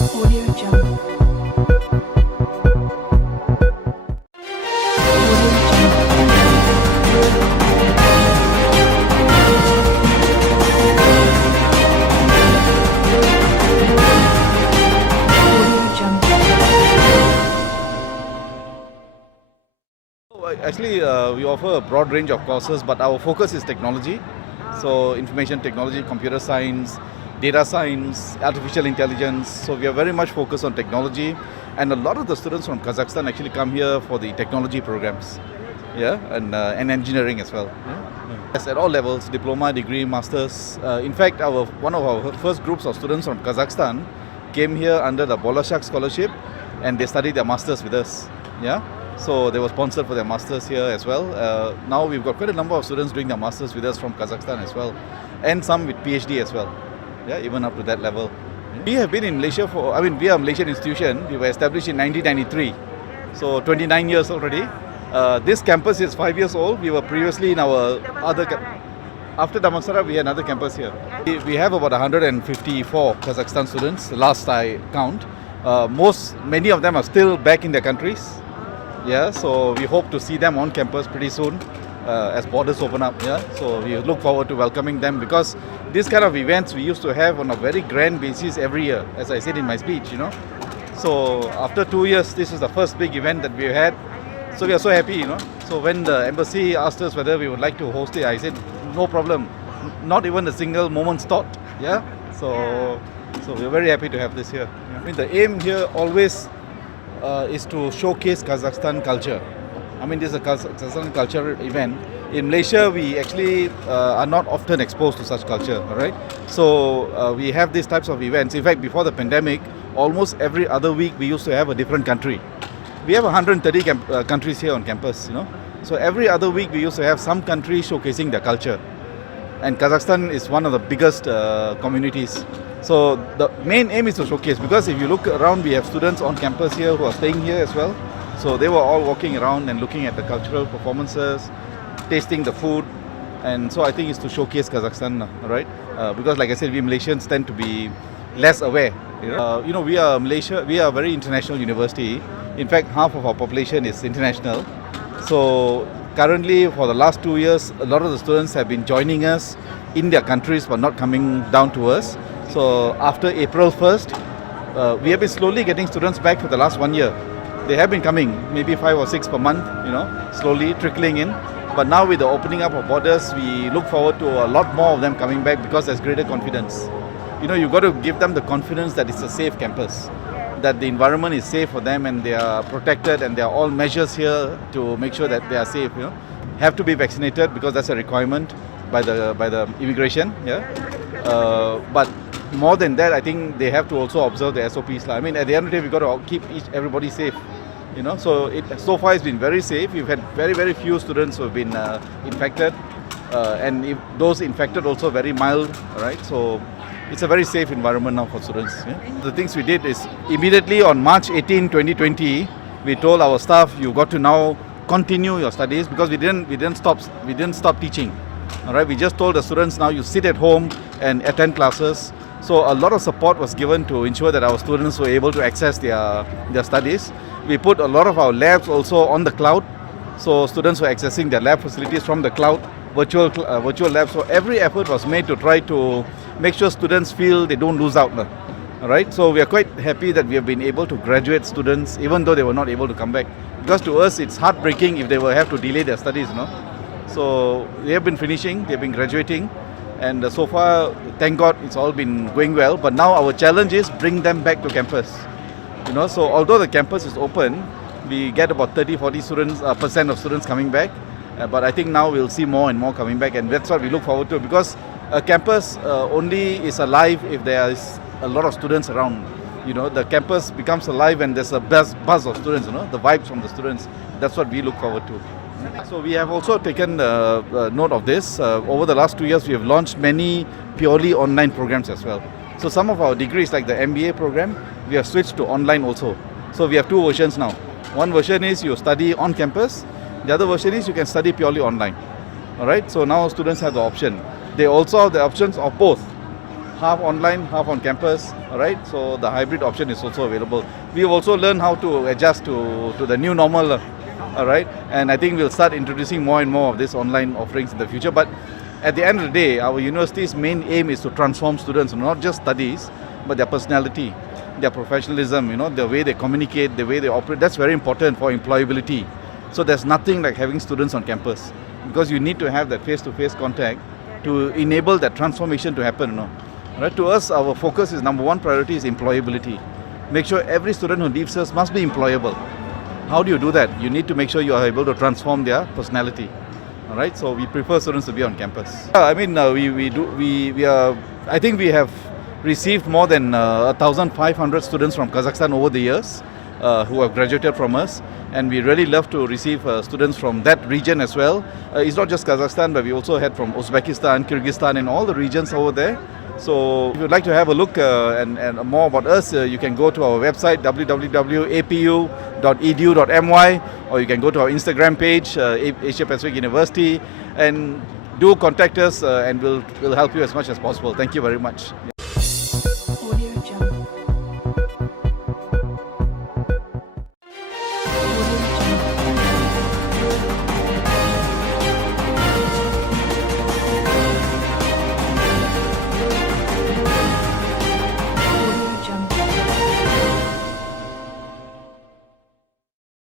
Audio Jungle. Audio Jungle. Actually, we offer a broad range of courses, but our focus is technology. So, information technology, computer science, data science, artificial intelligence. So, we are very much focused on technology. And a lot of the students from Kazakhstan actually come here for the technology programs. Yeah, and engineering as well. Yes, at all levels, diploma, degree, masters. In fact, one of our first groups of students from Kazakhstan came here under the Bolashak scholarship, and they studied their masters with us. Yeah, so they were sponsored for their masters here as well. Now we've got quite a number of students doing their masters with us from Kazakhstan as well, and some with PhD as well. Yeah, even up to that level. We have been in Malaysia we are a Malaysian institution. We were established in 1993, so 29 years already. This campus is 5 years old. We were previously in our other after Damansara, we had another campus here. We have about 154 Kazakhstan students, last I count. Many of them are still back in their countries. Yeah, so we hope to see them on campus pretty soon as borders open up. Yeah, so we look forward to welcoming them, because this kind of events we used to have on a very grand basis every year, as I said in my speech, So after 2 years, this is the first big event that we had. So we are so happy, So when the embassy asked us whether we would like to host it, I said, no problem. Not even a single moment's thought. Yeah. So we're very happy to have this here. I mean, the aim here always is to showcase Kazakhstan culture. I mean, this is a Kazakhstan culture event. In Malaysia, we actually are not often exposed to such culture, right? So we have these types of events. In fact, before the pandemic, almost every other week we used to have a different country. We have 130 countries here on campus, So every other week we used to have some country showcasing their culture. And Kazakhstan is one of the biggest communities. So the main aim is to showcase, because if you look around, we have students on campus here who are staying here as well. So they were all walking around and looking at the cultural performances, tasting the food. And so I think it's to showcase Kazakhstan, right? Because like I said, we Malaysians tend to be less aware. We are Malaysia, we are a very international university. In fact, half of our population is international. So currently, for the last 2 years, a lot of the students have been joining us in their countries but not coming down to us. So after April 1st, we have been slowly getting students back for the last 1 year. They have been coming, maybe 5 or 6 per month, slowly trickling in. But now with the opening up of borders, we look forward to a lot more of them coming back, because there's greater confidence. You've got to give them the confidence that it's a safe campus, that the environment is safe for them and they are protected, and there are all measures here to make sure that they are safe. Have to be vaccinated, because that's a requirement by the immigration. Yeah, but more than that, I think they have to also observe the SOPs. I mean, at the end of the day, we've got to keep everybody safe. So far it's been very safe. We've had very, very few students who have been infected, and if those infected also very mild. Right, so it's a very safe environment now for students. Yeah? The things we did is, immediately on March 18, 2020, we told our staff, you got to now continue your studies, because we didn't stop teaching. All right, we just told the students, now you sit at home and attend classes. So a lot of support was given to ensure that our students were able to access their studies. We put a lot of our labs also on the cloud, so students were accessing their lab facilities from the cloud, virtual labs. So every effort was made to try to make sure students feel they don't lose out. All right, so we are quite happy that we have been able to graduate students, even though they were not able to come back. Because to us, it's heartbreaking if they will have to delay their studies. So they have been finishing, they have been graduating, and so far, thank God, it's all been going well. But now our challenge is bring them back to campus. So although the campus is open, we get about 30-40% of students coming back. But I think now we'll see more and more coming back, and that's what we look forward to, because a campus only is alive if there is a lot of students around. The campus becomes alive and there's a buzz of students, the vibes from the students. That's what we look forward to. So we have also taken note of this. Over the last 2 years, we have launched many purely online programs as well. So some of our degrees, like the MBA program, we have switched to online also. So we have 2 versions now. One version is you study on campus. The other version is you can study purely online. All right. So now students have the option. They also have the options of both. half online, half on campus. All right, so the hybrid option is also available. We've also learned how to adjust to the new normal. All right, and I think we'll start introducing more and more of these online offerings in the future. But at the end of the day, our university's main aim is to transform students, not just studies, but their personality, their professionalism, the way they communicate, the way they operate. That's very important for employability. So there's nothing like having students on campus, because you need to have that face-to-face contact to enable that transformation to happen. Right? To us, our focus is number one priority is employability. Make sure every student who leaves us must be employable. How do you do that? You need to make sure you are able to transform their personality. All right, so we prefer students to be on campus. I mean, we are. I think we have received more than 1,500 students from Kazakhstan over the years who have graduated from us, and we really love to receive students from that region as well. It's not just Kazakhstan, but we also had from Uzbekistan, Kyrgyzstan, and all the regions over there. So if you'd like to have a look and more about us, you can go to our website www.apu.edu.my, or you can go to our Instagram page, Asia Pacific University, and do contact us and we'll help you as much as possible. Thank you very much. Yeah.